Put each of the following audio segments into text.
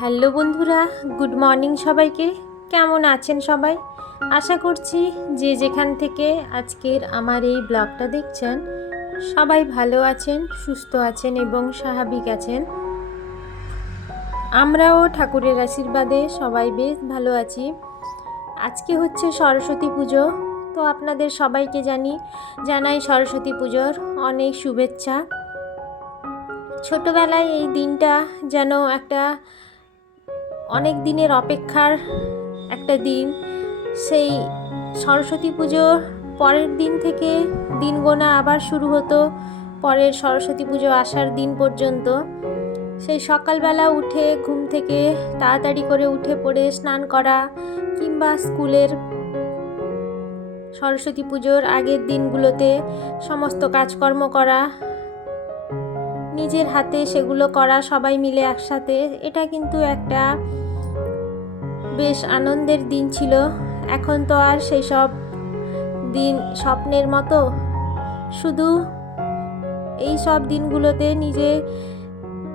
Hello বন্ধুরা, good morning সবাইকে। কেমন আছেন সবাই? আশা করছি যে যেখান থেকে আজকের আমার এই ব্লগটা দেখছেন সবাই ভালো আছেন, সুস্থ আছেন এবং স্বাভাবিক আছেন। আমরাও ঠাকুরের আশীর্বাদে সবাই বেশ ভালো আছি। আজকে হচ্ছে সরস্বতী পুজো, তো আপনাদের সবাইকে জানাই সরস্বতী পুজোর অনেক শুভেচ্ছা। ছোটোবেলায় এই দিনটা যেন একটা অনেক দিনের অপেক্ষার একটা দিন। সেই সরস্বতী পুজোর পরের দিন থেকে দিন গোনা আবার শুরু হতো পরের সরস্বতী পুজো আসার দিন পর্যন্ত। সেই সকালবেলা উঠে ঘুম থেকে তাড়াতাড়ি করে উঠে পড়ে স্নান করা, কিংবা স্কুলের সরস্বতী পুজোর আগের দিনগুলোতে সমস্ত কাজকর্ম করা, নিজের হাতে সেগুলো করা সবাই মিলে একসাথে, এটা কিন্তু একটা বেশ আনন্দের দিন ছিল। এখন তো আর সেই সব দিন স্বপ্নের মতো। শুধু এই সব দিনগুলোতে নিজে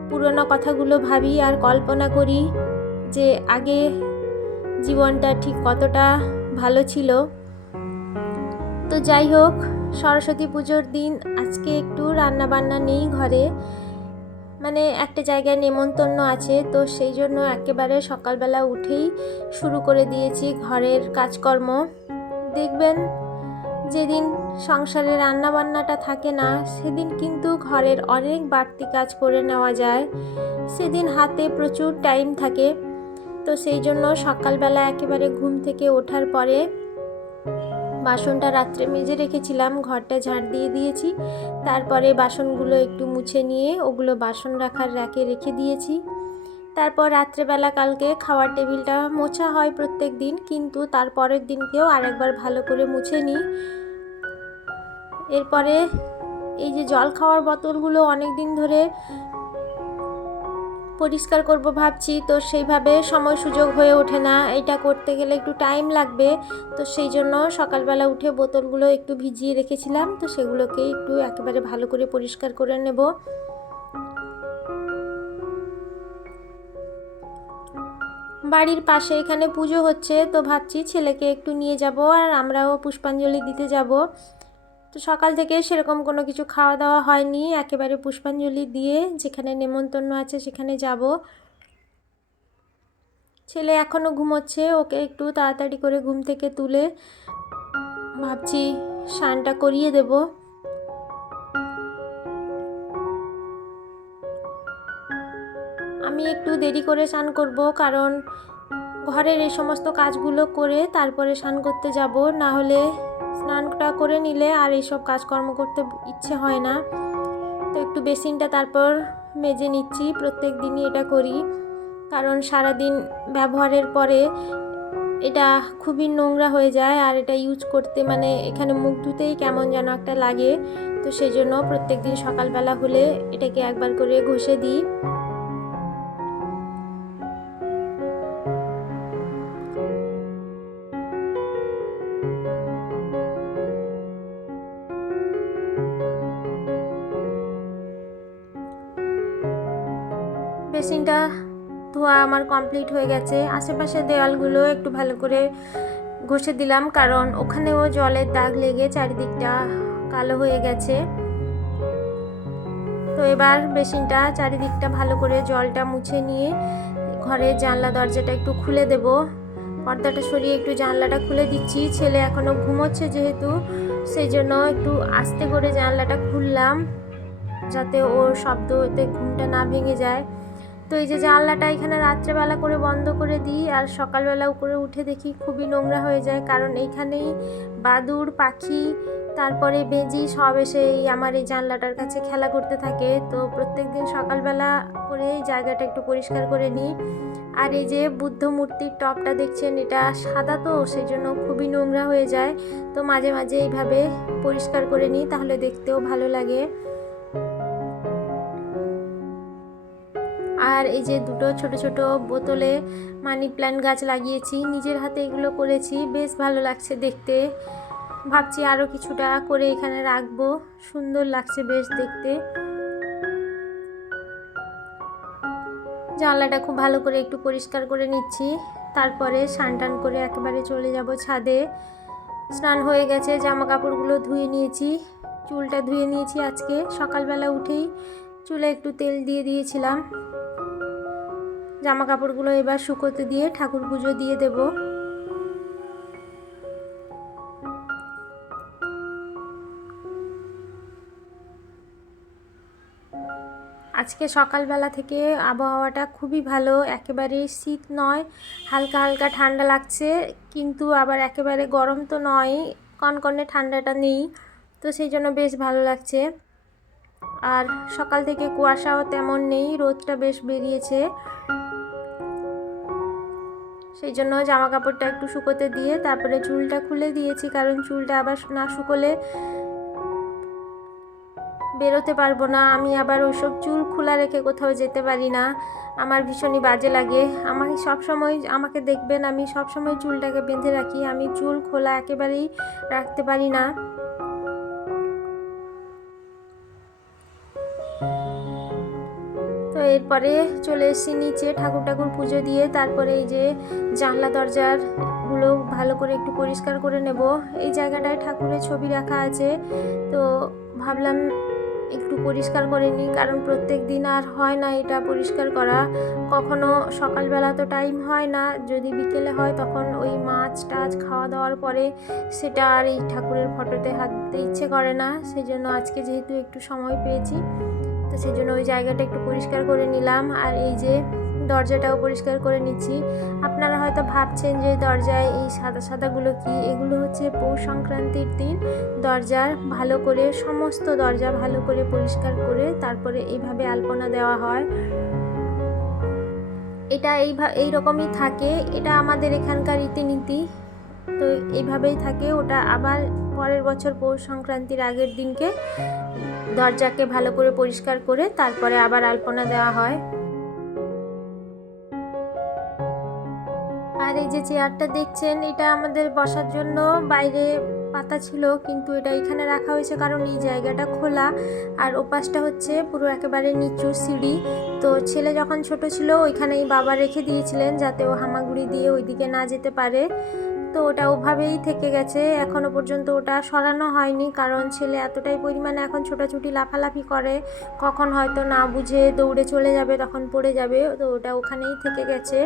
পুরনো কথাগুলো ভাবি আর কল্পনা করি যে আগে জীবনটা ঠিক কতটা ভালো ছিল। তো যাই হোক, সরস্বতী পুজোর দিন আজকে একটু রান্না বান্না নেই ঘরে, মানে একটা জায়গায় নেমন্তন্ন আছে, তো সেই জন্য একেবারে সকালবেলা উঠেই শুরু করে দিয়েছি ঘরের কাজকর্ম। দেখবেন যেদিন সংসারে রান্না বান্নাটা থাকে না সেদিন কিন্তু ঘরের অনেক বাড়তি কাজ করে নেওয়া যায়, সেদিন হাতে প্রচুর টাইম থাকে। তো সেই জন্য সকালবেলা একেবারে ঘুম থেকে ওঠার পরে বাসনটা রাত্রে মেজে রেখেছিলাম, ঘরটা ঝাড় দিয়ে দিয়েছি। তারপরে বাসনগুলো একটু মুছে নিয়ে ওগুলো বাসন রাখার র্যাকে রেখে দিয়েছি। তারপর রাত্রেবেলা কালকে খাওয়ার টেবিলটা মোছা হয় প্রত্যেক দিন, কিন্তু তারপরের দিনকেও আরেকবার ভালো করে মুছে নিই। এরপরে এই যে জল খাওয়ার বোতলগুলো অনেক দিন ধরে পরিষ্কার করব ভাবছি, তো সেইভাবে সময় সুযোগ হয়ে ওঠে না। এটা করতে গেলে একটু টাইম লাগবে, তো সেই জন্য সকালবেলা উঠে বোতলগুলো একটু ভিজিয়ে রেখেছিলাম, তো সেগুলোকে একটু একেবারে ভালো করে পরিষ্কার করে নেব। বাড়ির পাশে এখানে পুজো হচ্ছে, তো ভাবছি ছেলেকে একটু নিয়ে যাব আর আমরাও পুষ্পাঞ্জলি দিতে যাব। তো সকাল থেকে সেরকম কোনো কিছু খাওয়া দাওয়া হয়নি, একেবারে পুষ্পাঞ্জলি দিয়ে যেখানে নেমন্তন্ন আছে সেখানে যাব। ছেলে এখনও ঘুমোচ্ছে, ওকে একটু তাড়াতাড়ি করে ঘুম থেকে তুলে ভাবছি স্নানটা করিয়ে দেব। আমি একটু দেরি করে স্নান করব, কারণ ঘরের এই সমস্ত কাজগুলো করে তারপরে স্নান করতে যাব, না হলে স্নানটা করে নিলে আর এইসব কাজকর্ম করতে ইচ্ছে হয় না। তো একটু বেসিনটা তারপর মেজে নিচ্ছি, প্রত্যেক দিনই এটা করি, কারণ সারাদিন ব্যবহারের পরে এটা খুবই নোংরা হয়ে যায়, আর এটা ইউজ করতে মানে এখানে মুখ ধুতেই কেমন যেন একটা লাগে। তো সেই জন্য প্রত্যেক দিন সকালবেলা হলে এটাকে একবার করে ঘষে দিই। বেসিনটা ধোয়া আমার কমপ্লিট হয়ে গেছে। আশেপাশে দেওয়ালগুলো একটু ভালো করে ঘষে দিলাম, কারণ ওখানেও জলের দাগ লেগে চারিদিকটা কালো হয়ে গেছে। তো এবার বেসিনটা চারিদিকটা ভালো করে জলটা মুছে নিয়ে ঘরের জানলা দরজাটা একটু খুলে দেব। পর্দাটা সরিয়ে একটু জানলাটা খুলে দিচ্ছি, ছেলে এখনও ঘুমোচ্ছে যেহেতু, সেই জন্য একটু আস্তে করে জানলাটা খুললাম যাতে ওর শব্দতে ঘুমটা না ভেঙে যায়। তো এই যে জানলাটা এখানে রাত্রেবেলা করে বন্ধ করে দিই, আর সকালবেলা উপরে উঠে দেখি খুবই নোংরা হয়ে যায়, কারণ এইখানেই বাদুড় পাখি তারপরে বেজি সব এসে আমার এই জানলাটার কাছে খেলা করতে থাকে। তো প্রত্যেক দিন সকালবেলা করে এই জায়গাটা একটু পরিষ্কার করে নিই। আর এই যে বুদ্ধ মূর্তির টপটা দেখছেন, এটা সাদা, তো সেই জন্য খুবই নোংরা হয়ে যায়। তো মাঝে মাঝে এইভাবে পরিষ্কার করে নিই, তাহলে দেখতেও ভালো লাগে। আর এই যে দুটো ছোট ছোট বোতলে মানি প্ল্যান্ট গাছ লাগিয়েছি, নিজের হাতে এগুলো করেছি, বেশ ভালো লাগছে দেখতে। ভাবছি আরও কিছুটা করে এখানে রাখবো, সুন্দর লাগছে বেশ দেখতে। জানলাটা খুব ভালো করে একটু পরিষ্কার করে নিচ্ছি। তারপরে স্নান টান করে একেবারে চলে যাব ছাদে। স্নান হয়ে গেছে, জামা কাপড়গুলো ধুয়ে নিয়েছি, চুলটা ধুয়ে নিয়েছি। আজকে সকালবেলা উঠেই চুলে একটু তেল দিয়ে দিয়েছিলাম। জামা কাপড়গুলো এবার শুকোতে দিয়ে ঠাকুর পুজো দিয়ে দেব। আজকে সকালবেলা থেকে আবহাওয়াটা খুবই ভালো, একেবারে শীত নয়, হালকা হালকা ঠান্ডা লাগছে, কিন্তু আবার একেবারে গরম তো নয়, কনকনে ঠান্ডাটা নেই, তো সেই জন্য বেশ ভালো লাগছে। আর সকাল থেকে কুয়াশাও তেমন নেই, রোদটা বেশ বেরিয়েছে, সেই জন্য জামা কাপড়টা একটু শুকোতে দিয়ে তারপরে চুলটা খুলে দিয়েছি, কারণ চুলটা আবার না শুকোলে বেরোতে পারবো না। আমি আবার ওইসব চুল খোলা রেখে কোথাও যেতে পারি না, আমার ভীষণই বাজে লাগে। আমাকে দেখবেন আমি সবসময় চুলটাকে বেঁধে রাখি, আমি চুল খোলা একেবারেই রাখতে পারি না। তো এরপরে চলে এসেছি নিচে ঠাকুর পুজো দিয়ে, তারপরে এই যে জানলা দরজারগুলো ভালো করে একটু পরিষ্কার করে নেব। এই জায়গাটায় ঠাকুরের ছবি রাখা আছে, তো ভাবলাম একটু পরিষ্কার করে নিই, কারণ প্রত্যেক দিন আর হয় না এটা পরিষ্কার করা। কখনো সকালবেলা তো টাইম হয় না, যদি বিকেলে হয় তখন ওই মাছ টাছ খাওয়া দাওয়ার পরে সেটা আর এই ঠাকুরের ফটোতে হাত দিতে ইচ্ছে করে না। সেই জন্য আজকে যেহেতু একটু সময় পেয়েছি, তো সেই জন্য ওই জায়গাটা একটু পরিষ্কার করে নিলাম। আর এই যে দরজাটাও পরিষ্কার করে নিচ্ছি। আপনারা হয়তো ভাবছেন যে দরজায় এই সাদা সাদাগুলো কি, এগুলো হচ্ছে পৌষ সংক্রান্তির দিন দরজার ভালো করে সমস্ত দরজা ভালো করে পরিষ্কার করে তারপরে এইভাবে আলপনা দেওয়া হয়। এটা এই রকমই থাকে, এটা আমাদের এখানকার রীতিনীতি, তো এইভাবেই থাকে। ওটা আবার পরের বছর পৌষ সংক্রান্তির আগের দিনকে দরজাকে ভালো করে পরিষ্কার করে তারপরে আবার আলপনা দেওয়া হয়। আর এই যে চেয়ারটা দেখছেন, এটা আমাদের বসার জন্য বাইরে পাতা ছিল, কিন্তু এটা এখানে রাখা হয়েছে কারণ এই জায়গাটা খোলা, আর ওপাশটা হচ্ছে পুরো একেবারে নিচু সিঁড়ি। তো ছেলে যখন ছোট ছিল ওইখানেই বাবা রেখে দিয়েছিলেন যাতে ও হামাগুড়ি দিয়ে ওইদিকে না যেতে পারে, তো ওটা ওভাবেই থেকে গেছে, এখনও পর্যন্ত ওটা সরানো হয়নি, কারণ ছেলে এতটাই পরিমাণে এখন ছোটাছুটি লাফালাফি করে, কখন হয়তো না বুঝে দৌড়ে চলে যাবে, তখন পড়ে যাবে, তো ওটা ওখানেই থেকে গেছে।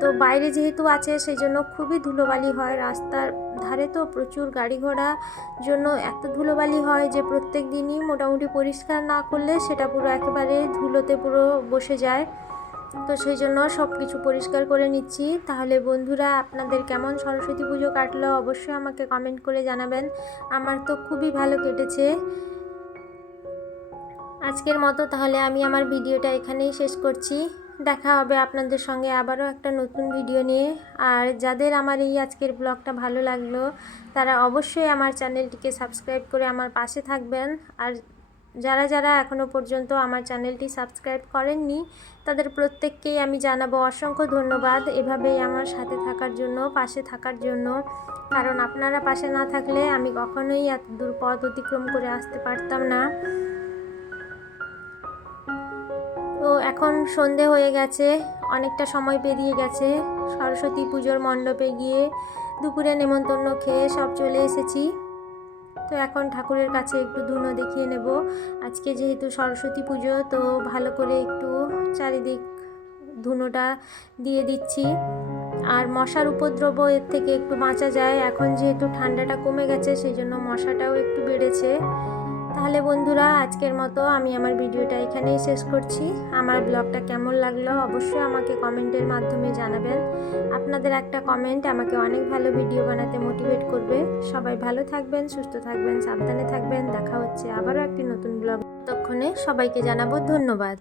তো বাইরে যেহেতু আছে সেই জন্য খুবই ধুলোবালি হয়, রাস্তার ধারে তো প্রচুর গাড়ি ঘোড়া জন্য এত ধুলোবালি হয় যে প্রত্যেক দিনই মোটামুটি পরিষ্কার না করলে সেটা পুরো একেবারে ধুলোতে পুরো বসে যায়। তো সেই জন্য সব কিছু পরিষ্কার করে নিচ্ছি। তাহলে বন্ধুরা, আপনাদের কেমন সরস্বতী পুজো কাটলো অবশ্যই আমাকে কমেন্ট করে জানাবেন। আমার তো খুবই ভালো কেটেছে। আজকের মতো তাহলে আমি আমার ভিডিওটা এখানেই শেষ করছি। দেখা হবে আপনাদের সঙ্গে আবারও একটা নতুন ভিডিও নিয়ে। আর যাদের আমার এই আজকের ব্লগটা ভালো লাগলো তারা অবশ্যই আমার চ্যানেলটিকে সাবস্ক্রাইব করে আমার পাশে থাকবেন। আর যারা এখনও পর্যন্ত আমার চ্যানেলটি সাবস্ক্রাইব করেননি তাদের প্রত্যেককেই আমি জানাবো অসংখ্য ধন্যবাদ এভাবেই আমার সাথে থাকার জন্য, পাশে থাকার জন্য, কারণ আপনারা পাশে না থাকলে আমি কখনোই এত দূর পথ অতিক্রম করে আসতে পারতাম না। তো এখন সন্ধে হয়ে গেছে, অনেকটা সময় পেরিয়ে গেছে, সরস্বতী পুজোর মণ্ডপে গিয়ে দুপুরে নেমন্তন্ন খেয়ে সব চলে এসেছি। তো এখন ঠাকুরের কাছে একটু ধুনো দেখিয়ে নেব। আজকে যেহেতু সরস্বতী পুজো, তো ভালো করে একটু চারিদিক ধুনোটা দিয়ে দিচ্ছি। আর মশার উপদ্রব এর থেকে একটু বাঁচা যায়, এখন যেহেতু ঠান্ডাটা কমে গেছে সেই জন্য মশাটাও একটু বেড়েছে। তাহলে বন্ধুরা, আজকের মতো আমি আমার ভিডিওটা এখানেই শেষ করছি। আমার ব্লগটা কেমন লাগলো অবশ্যই আমাকে কমেন্টের মাধ্যমে জানাবেন। আপনাদের একটা কমেন্ট আমাকে অনেক ভালো ভিডিও বানাতে মোটিভেট করবে। সবাই ভালো থাকবেন, সুস্থ থাকবেন, সাবধানে থাকবেন। দেখা হচ্ছে আবারও একটি নতুন ব্লগ। ততক্ষণে সবাইকে জানাবো ধন্যবাদ।